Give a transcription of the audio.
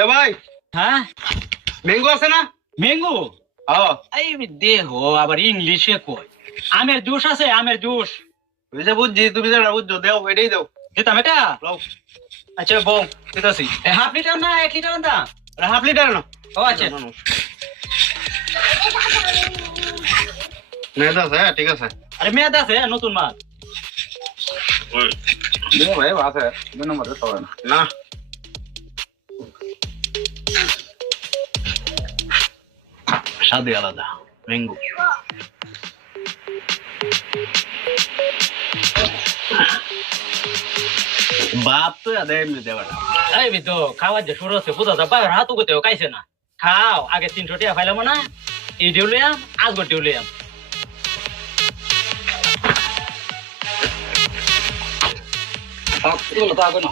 এ ভাই হ্যাঁ ম্যাঙ্গো আছে না? ম্যাঙ্গো হ্যাঁ এই দেহ আবার ইংলিশে কয় আমের জুস আছে আমের জুস ওই যে বুঝছি তুমি যেটা বুঝছো দেও এটাই দেও। দিতাম এটা লও আচ্ছা বউ দিতেছি। হাফ লিটার না 1 লিটার দাম হাফ লিটার না? ও আচ্ছা মেয়েদা আছে, হ্যাঁ ঠিক আছে। আরে মেয়াদ আছে নতুন মাল ভাই আছে 2 নম্বরে তো না স্বাদই আলাদা ম্যাঙ্গো। বাপ তো আদে এমনি দেওয়াটা। এই তো খাওয়ার যে শুরু হচ্ছে বুঝা যা বাইরে হাত উগতেও খাইছে না খাও আগে 300 টাকা ফাইলাম না এই ডিউলিয়াম আজগো ডিউলিয়াম এগুলো তো আগে না